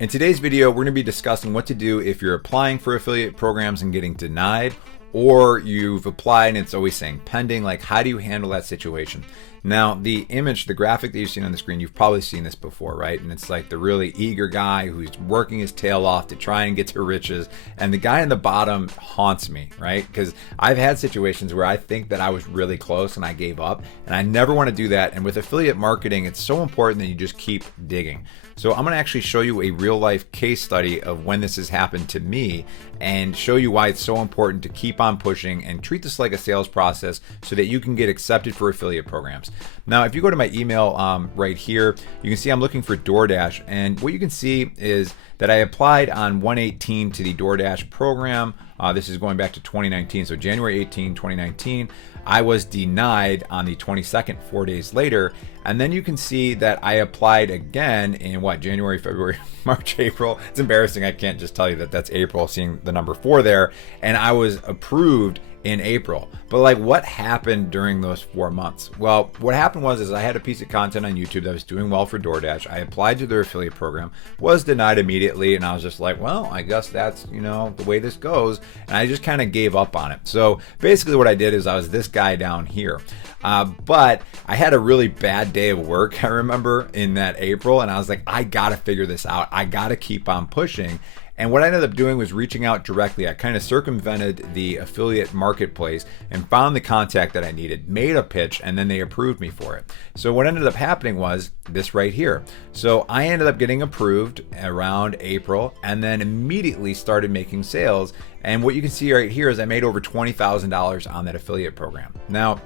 In today's video, we're going to be discussing what to do if you're applying for affiliate programs and getting denied, or you've applied and it's always saying pending. Like, how do you handle that situation? Now, the image, the graphic that you've seen on the screen, you've probably seen this before, right? And it's like the really eager guy who's working his tail off to try and get to riches. And the guy in the bottom haunts me, right? Because I've had situations where I think that I was really close and I gave up, and I never want to do that. And with affiliate marketing, it's so important that you just keep digging. So I'm going to actually show you a real life case study of when this has happened to me and show you why it's so important to keep on pushing and treat this like a sales process so that you can get accepted for affiliate programs. Now, if you go to my email right here, you can see I'm looking for DoorDash, and what you can see is that I applied on 1/18 to the DoorDash program. This is going back to 2019, so January 18, 2019. I was denied on the 22nd, 4 days later. And then you can see that I applied again in January, February, March, April. It's embarrassing. I can't just tell you that that's April, seeing the number 4 there. And I was approved in April. But like, what happened during those 4 months? Well, what happened was I had a piece of content on YouTube that was doing well for DoorDash. I applied to their affiliate program, was denied immediately, and I was just like, well, I guess that's, the way this goes. And I just kind of gave up on it. So basically what I did is I was this guy down here. But I had a really bad day of work, I remember, in that April, and I was like, I gotta figure this out. I gotta keep on pushing. And what I ended up doing was reaching out directly. I kind of circumvented the affiliate marketplace and found the contact that I needed, made a pitch, and then they approved me for it. So what ended up happening was this right here. So I ended up getting approved around April and then immediately started making sales. And what you can see right here is I made over $20,000 on that affiliate program. Now,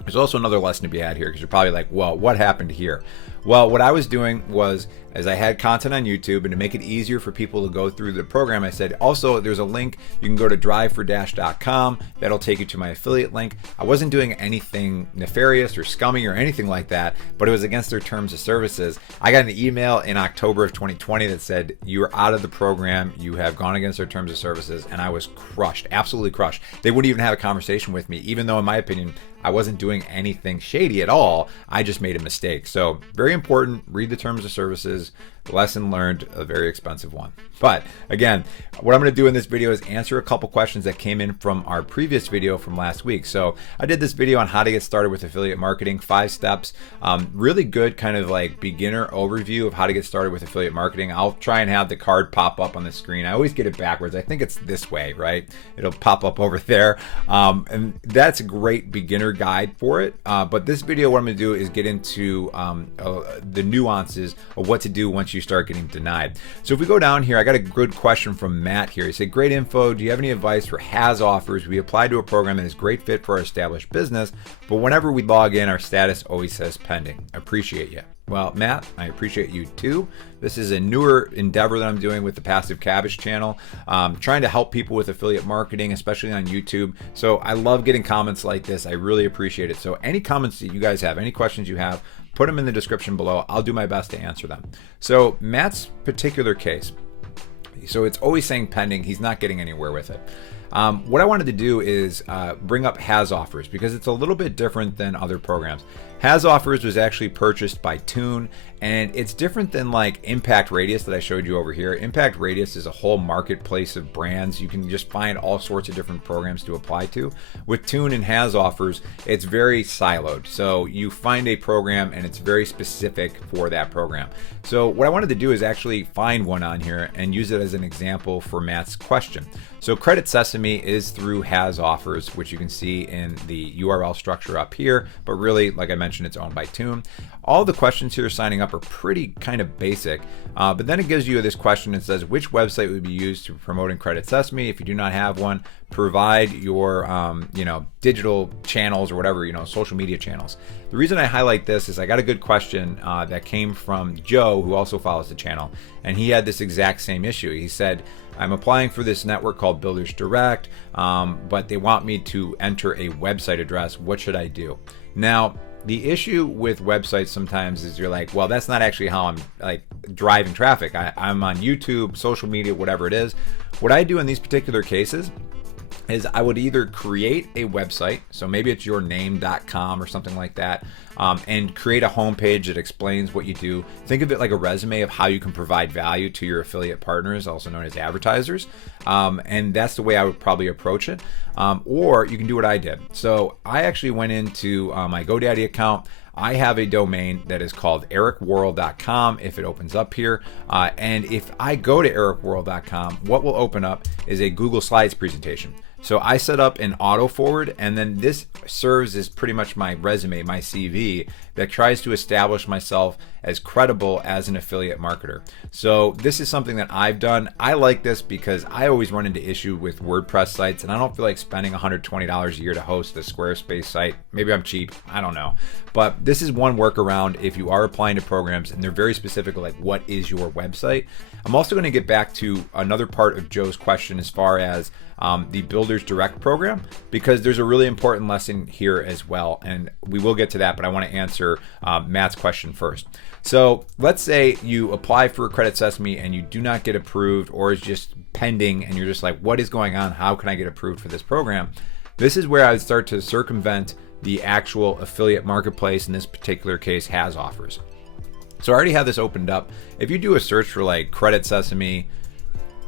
there's also another lesson to be had here, because you're probably like, well, what happened here? Well, what I was doing was, as I had content on YouTube, and to make it easier for people to go through the program, I said, also, there's a link. You can go to drivefordash.com. That'll take you to my affiliate link. I wasn't doing anything nefarious or scummy or anything like that, but it was against their terms of services. I got an email in October of 2020 that said, you are out of the program. You have gone against their terms of services. And I was crushed, absolutely crushed. They wouldn't even have a conversation with me, even though, in my opinion, I wasn't doing anything shady at all. I just made a mistake. So very important, read the terms of services. Lesson learned, a very expensive one. But again, what I'm going to do in this video is answer a couple questions that came in from our previous video from last week. So I did this video on how to get started with affiliate marketing, 5 steps, really good kind of like beginner overview of how to get started with affiliate marketing. I'll try and have the card pop up on the screen. I always get it backwards. I think it's this way, right? It'll pop up over there. And that's a great beginner guide for it. But this video, what I'm going to do is get into the nuances of what to do once you start getting denied. So if we go down here, I got a good question from Matt here. He said, great info. Do you have any advice for has offers? We applied to a program that is great fit for our established business, but whenever we log in, our status always says pending. Appreciate you. Well, Matt, I appreciate you too. This is a newer endeavor that I'm doing with the Passive Cabbage channel, trying to help people with affiliate marketing, especially on YouTube. So I love getting comments like this. I really appreciate it. So any comments that you guys have, any questions you have, put them in the description below. I'll do my best to answer them. So Matt's particular case, so it's always saying pending. He's not getting anywhere with it. What I wanted to do is bring up has offers, because it's a little bit different than other programs. Has offers was actually purchased by Tune, and it's different than like Impact Radius that I showed you over here. Impact Radius is a whole marketplace of brands. You can just find all sorts of different programs to apply to. With Tune and has offers, it's very siloed. So you find a program and it's very specific for that program. So what I wanted to do is actually find one on here and use it as an example for Matt's question. So Credit Sesame is through has offers, which you can see in the URL structure up here, but really, like I mentioned, it's owned by Tune. All the questions here signing up are pretty kind of basic, but then it gives you this question. It says, which website would be used to promote in Credit Sesame? If you do not have one, provide your digital channels or whatever, social media channels. The reason I highlight this is I got a good question that came from Joe, who also follows the channel, and he had this exact same issue. He said, I'm applying for this network called Builders Direct, but they want me to enter a website address. What should I do? Now, the issue with websites sometimes is you're like, well, that's not actually how I'm like driving traffic. I'm on YouTube, social media, whatever it is. What I do in these particular cases is I would either create a website, so maybe it's yourname.com or something like that, and create a homepage that explains what you do. Think of it like a resume of how you can provide value to your affiliate partners, also known as advertisers. And that's the way I would probably approach it. Or you can do what I did. So I actually went into my GoDaddy account. I have a domain that is called ericworrell.com if it opens up here. And if I go to ericworrell.com, what will open up is a Google Slides presentation. So I set up an auto forward, and then this serves as pretty much my resume, my CV, that tries to establish myself as credible as an affiliate marketer. So this is something that I've done. I like this because I always run into issue with WordPress sites, and I don't feel like spending $120 a year to host a Squarespace site. Maybe I'm cheap, I don't know. But this is one workaround if you are applying to programs and they're very specific, like what is your website? I'm also going to get back to another part of Joe's question as far as the Builders Direct program, because there's a really important lesson here as well, and we will get to that, but I want to answer Matt's question first. So let's say you apply for Credit Sesame and you do not get approved, or it's just pending and you're just like, what is going on? How can I get approved for this program? This is where I would start to circumvent the actual affiliate marketplace. In this particular case, has offers. So I already have this opened up. If you do a search for like Credit Sesame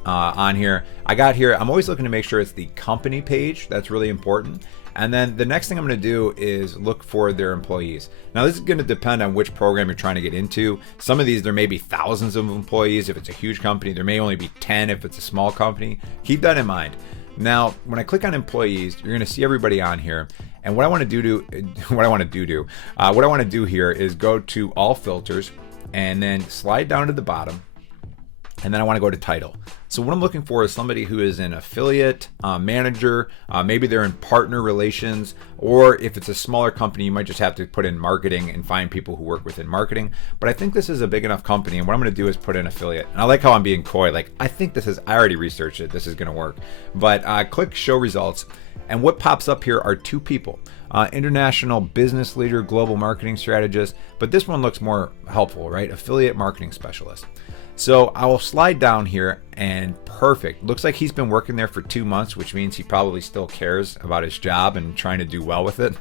on here, I'm always looking to make sure it's the company page. That's really important. And then the next thing I'm going to do is look for their employees. Now this is going to depend on which program you're trying to get into. Some of these, there may be thousands of employees if it's a huge company. There may only be 10 if it's a small company. Keep that in mind. Now, when I click on employees, you're going to see everybody on here. And what I want to do here is go to all filters and then slide down to the bottom. And then I want to go to title. So what I'm looking for is somebody who is an affiliate manager. Maybe they're in partner relations, or if it's a smaller company, you might just have to put in marketing and find people who work within marketing. But I think this is a big enough company, and what I'm going to do is put in affiliate. And I like how I'm being coy. Like, I already researched it. This is going to work. But click show results. And what pops up here are two people. International business leader, global marketing strategist. But this one looks more helpful, right? Affiliate marketing specialist. So I will slide down here, and perfect. Looks like he's been working there for 2 months, which means he probably still cares about his job and trying to do well with it.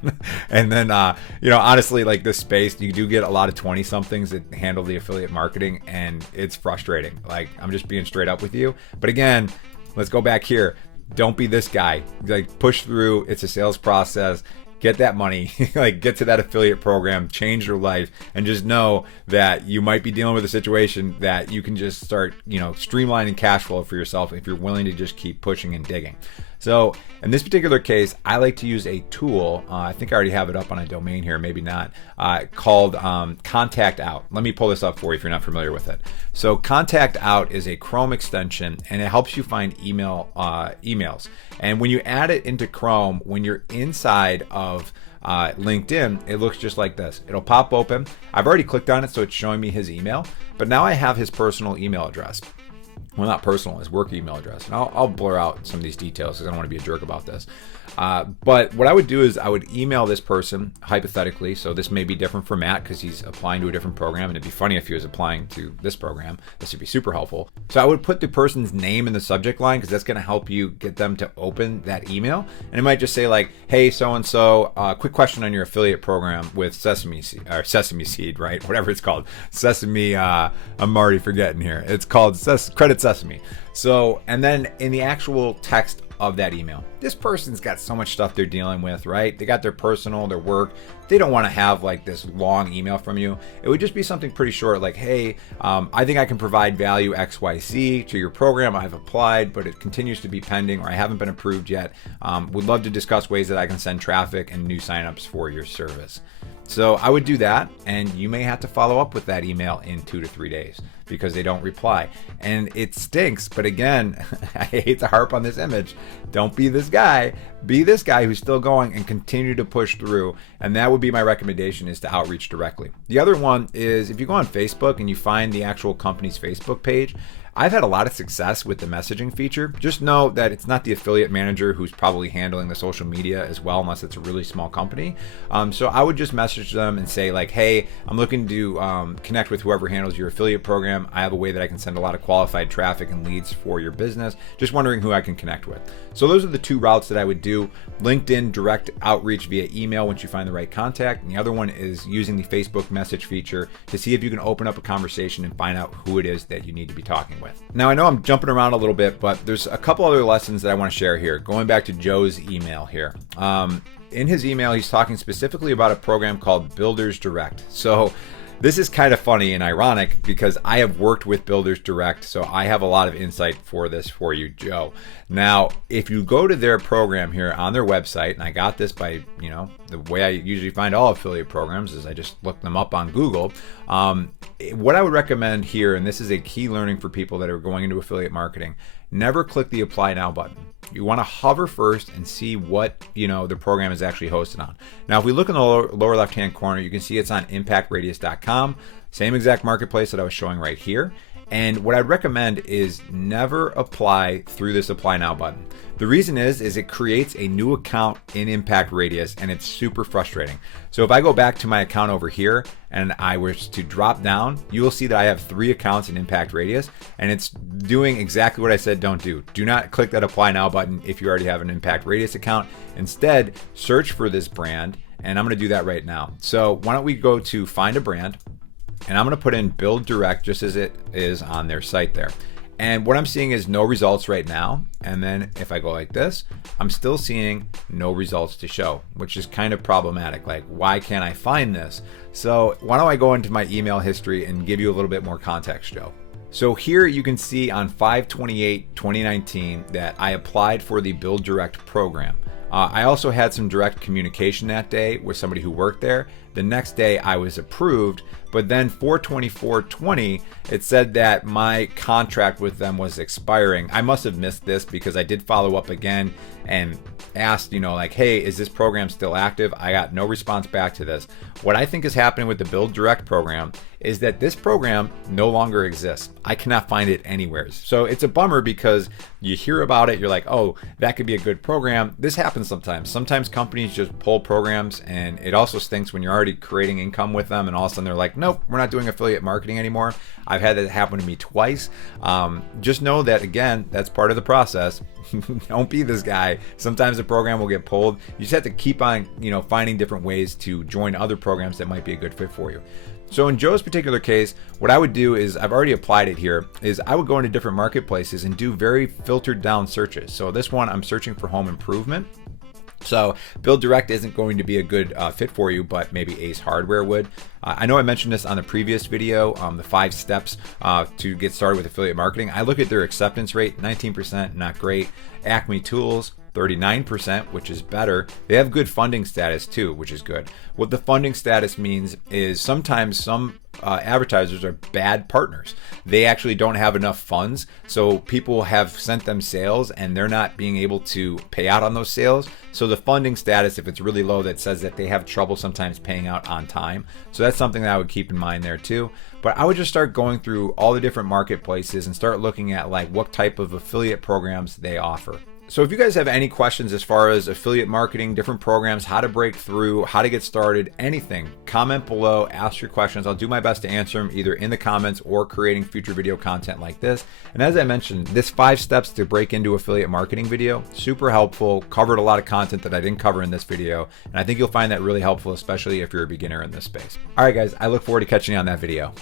And then, honestly, like this space, you do get a lot of 20-somethings that handle the affiliate marketing, and it's frustrating. Like, I'm just being straight up with you. But again, let's go back here. Don't be this guy. Like, push through. It's a sales process. Get that money, like get to that affiliate program, change your life, and just know that you might be dealing with a situation that you can just start, streamlining cash flow for yourself if you're willing to just keep pushing and digging. So in this particular case, I like to use a tool. I think I already have it up on a domain here, maybe not, called Contact Out. Let me pull this up for you if you're not familiar with it. So Contact Out is a Chrome extension, and it helps you find emails. And when you add it into Chrome, when you're inside of LinkedIn, it looks just like this. It'll pop open. I've already clicked on it, so it's showing me his email, but now I have his personal email address. Well, not personal, his work email address. And I'll blur out some of these details because I don't want to be a jerk about this. But what I would do is I would email this person, hypothetically. So this may be different for Matt because he's applying to a different program. And it'd be funny if he was applying to this program. This would be super helpful. So I would put the person's name in the subject line because that's going to help you get them to open that email. And it might just say like, hey, so-and-so, quick question on your affiliate program with Sesame Seed, right? Whatever it's called. Sesame, I'm already forgetting here. It's called Credit Sesame. So, and then in the actual text of that email, this person's got so much stuff they're dealing with, right? They got their personal, their work. They don't want to have like this long email from you. It would just be something pretty short like, hey, I think I can provide value XYZ to your program. I've applied, but it continues to be pending, or I haven't been approved yet. Would love to discuss ways that I can send traffic and new signups for your service. So I would do that, and you may have to follow up with that email in 2 to 3 days because they don't reply. And it stinks, but again, I hate to harp on this image. Don't be this guy. Be this guy who's still going and continue to push through. And that would be my recommendation, is to outreach directly. The other one is if you go on Facebook and you find the actual company's Facebook page, I've had a lot of success with the messaging feature. Just know that it's not the affiliate manager who's probably handling the social media as well, unless it's a really small company. So I would just message them and say like, hey, I'm looking to connect with whoever handles your affiliate program. program. I have a way that I can send a lot of qualified traffic and leads for your business. Just wondering who I can connect with. So those are the two routes that I would do. LinkedIn direct outreach via email once you find the right contact. And the other one is using the Facebook message feature to see if you can open up a conversation and find out who it is that you need to be talking with. Now, I know I'm jumping around a little bit, but there's a couple other lessons that I want to share here. Going back to Joe's email here. In his email, he's talking specifically about a program called Builders Direct. So this is kind of funny and ironic because I have worked with Builders Direct, so I have a lot of insight for this for you, Joe. Now, if you go to their program here on their website, and I got this by, the way I usually find all affiliate programs is I just look them up on Google. What I would recommend here, and this is a key learning for people that are going into affiliate marketing, never click the Apply Now button. You want to hover first and see what the program is actually hosted on. Now, if we look in the lower left-hand corner, you can see it's on impactradius.com, same exact marketplace that I was showing right here. And what I'd recommend is never apply through this Apply Now button. The reason is it creates a new account in Impact Radius, and it's super frustrating. So if I go back to my account over here and I was to drop down, you will see that I have 3 accounts in Impact Radius, and it's doing exactly what I said don't do. Do not click that Apply Now button if you already have an Impact Radius account. Instead, search for this brand, and I'm going to do that right now. So why don't we go to Find a Brand, and I'm going to put in Build Direct just as it is on their site there. And what I'm seeing is no results right now. And then if I go like this, I'm still seeing no results to show, which is kind of problematic. Like, why can't I find this? So why don't I go into my email history and give you a little bit more context, Joe. So here you can see on 5/28/2019 that I applied for the Build Direct program. I also had some direct communication that day with somebody who worked there. The next day I was approved, but then 4/24/20, it said that my contract with them was expiring. I must have missed this because I did follow up again and asked, hey, is this program still active? I got no response back to this. What I think is happening with the Build Direct program is that this program no longer exists. I cannot find it anywhere. So it's a bummer because you hear about it, you're like, oh, that could be a good program. This happens sometimes. Sometimes companies just pull programs, and it also stinks when you're already creating income with them and all of a sudden they're like, nope, we're not doing affiliate marketing anymore. I've had that happen to me twice. Just know that, again, that's part of the process. Don't be this guy. Sometimes the program will get pulled. You just have to keep on, finding different ways to join other programs that might be a good fit for you. So in Joe's particular case, what I would do is, I've already applied it here, is I would go into different marketplaces and do very filtered down searches. So this one, I'm searching for home improvement. So Build Direct isn't going to be a good fit for you, but maybe Ace Hardware would. I know I mentioned this on the previous video, the 5 steps to get started with affiliate marketing. I look at their acceptance rate, 19%, not great. Acme Tools, 39%, which is better. They have good funding status too, which is good. What the funding status means is sometimes some advertisers are bad partners. They actually don't have enough funds, so people have sent them sales and they're not being able to pay out on those sales. So the funding status, if it's really low, that says that they have trouble sometimes paying out on time. So that's something that I would keep in mind there too. But I would just start going through all the different marketplaces and start looking at like what type of affiliate programs they offer. So if you guys have any questions as far as affiliate marketing, different programs, how to break through, how to get started, anything, comment below, ask your questions. I'll do my best to answer them either in the comments or creating future video content like this. And as I mentioned, this 5 steps to break into affiliate marketing video, super helpful, covered a lot of content that I didn't cover in this video. And I think you'll find that really helpful, especially if you're a beginner in this space. All right, guys, I look forward to catching you on that video.